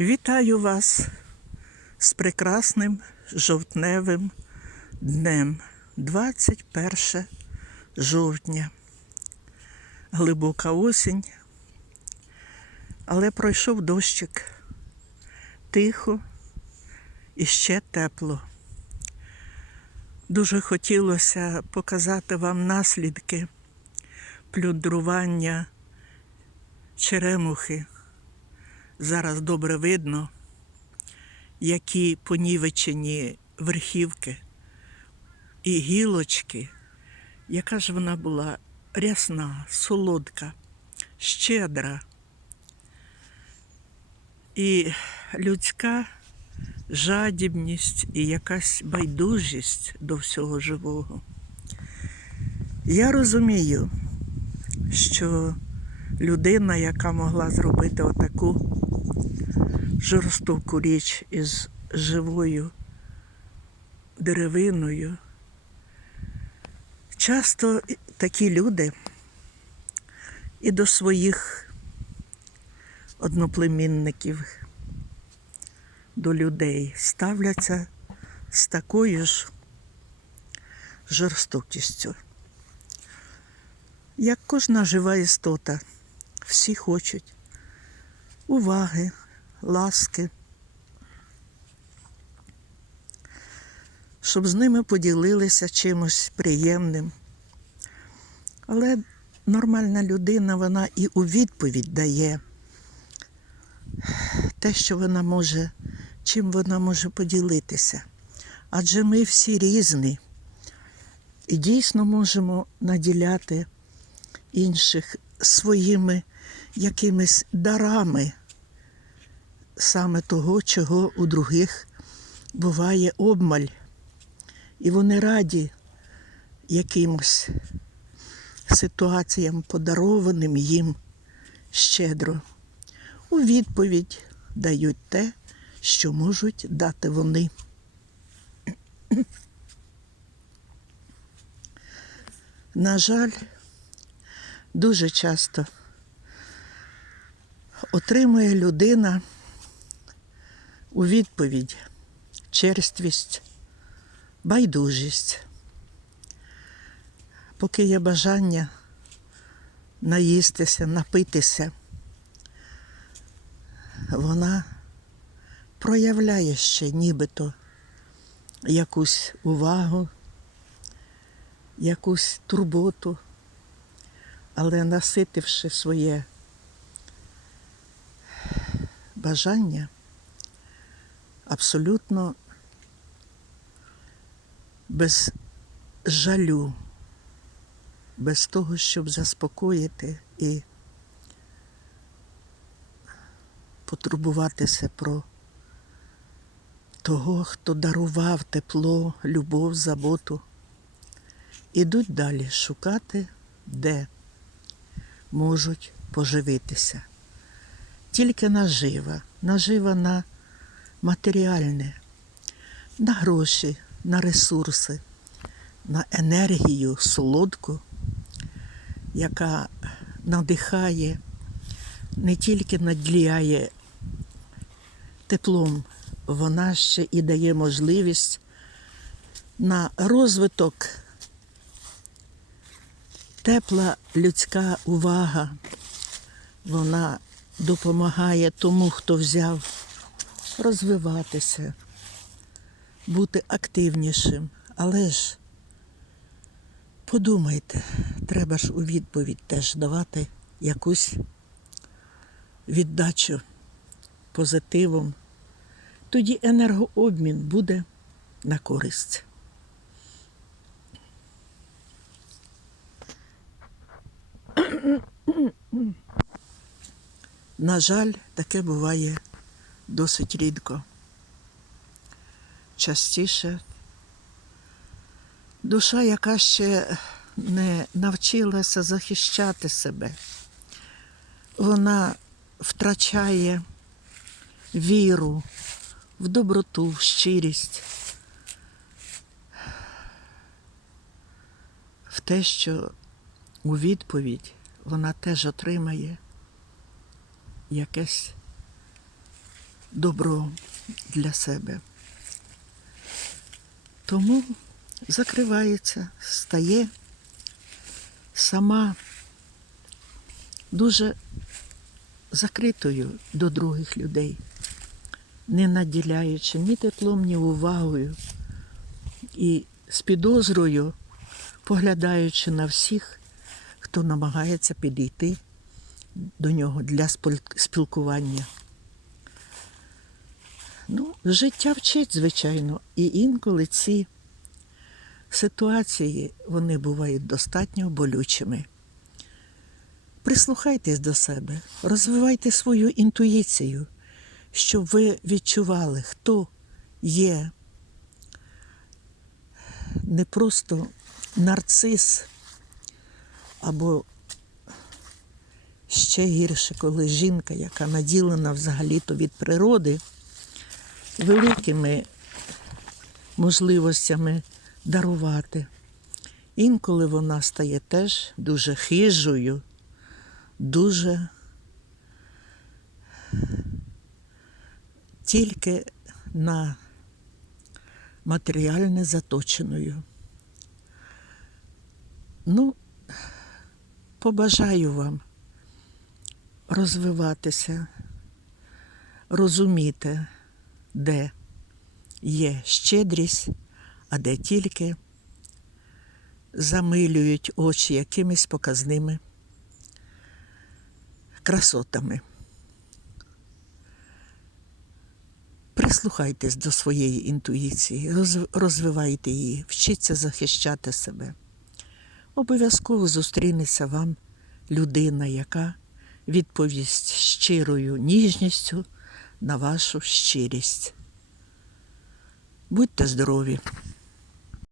Вітаю вас з прекрасним жовтневим днем 21 жовтня. Глибока осінь, але пройшов дощик. Тихо і ще тепло. Дуже хотілося показати вам наслідки плюндрування черемухи. Зараз добре видно, які понівечені верхівки і гілочки, яка ж вона була рясна, солодка, щедра. І людська жадібність і якась байдужість до всього живого. Я розумію, що людина, яка могла зробити отаку жорстоку річ із живою деревиною. Часто такі люди і до своїх одноплемінників, до людей ставляться з такою ж жорстокістю. Як кожна жива істота, всі хочуть уваги, ласки, щоб з ними поділилися чимось приємним. Але нормальна людина, вона і у відповідь дає те, що вона може, чим вона може поділитися. Адже ми всі різні і дійсно можемо наділяти інших своїми якимись дарами, саме того, чого у других буває обмаль. І вони раді якимось ситуаціям, подарованим їм щедро. У відповідь дають те, що можуть дати вони. На жаль, дуже часто отримує людина у відповідь черствість, байдужість. Поки є бажання наїстися, напитися, вона проявляє ще нібито якусь увагу, якусь турботу, але наситивши своє бажання, абсолютно без жалю, без того, щоб заспокоїти і потурбуватися про того, хто дарував тепло, любов, заботу. Ідуть далі шукати, де можуть поживитися. Тільки нажива, нажива на матеріальне, на гроші, на ресурси, на енергію солодку, яка надихає, не тільки наділяє теплом, вона ще і дає можливість на розвиток, тепла людська увага, вона допомагає тому, хто взяв розвиватися, бути активнішим. Але ж подумайте, треба ж у відповідь теж давати якусь віддачу позитивом. Тоді енергообмін буде на користь. На жаль, таке буває досить рідко. Частіше душа, яка ще не навчилася захищати себе, вона втрачає віру в доброту, в щирість, в те, що у відповідь вона теж отримає якесь добро для себе. Тому закривається, стає сама дуже закритою до других людей, не наділяючи ні теплом, ні увагою і з підозрою поглядаючи на всіх, хто намагається підійти до нього для спілкування. Ну, життя вчить, звичайно, і інколи ці ситуації вони бувають достатньо болючими. Прислухайтесь до себе, розвивайте свою інтуїцію, щоб ви відчували, хто є не просто нарцис або ще гірше, коли жінка, яка наділена взагалі-то від природи великими можливостями дарувати. Інколи вона стає теж дуже хижою, дуже тільки на матеріальне заточеною. Ну, побажаю вам розвиватися, розуміти, де є щедрість, а де тільки замилюють очі якимись показними красотами. Прислухайтесь до своєї інтуїції, розвивайте її, вчіться захищати себе. Обов'язково зустрінеться вам людина, яка відповість щирою ніжністю на вашу щирість. Будьте здорові!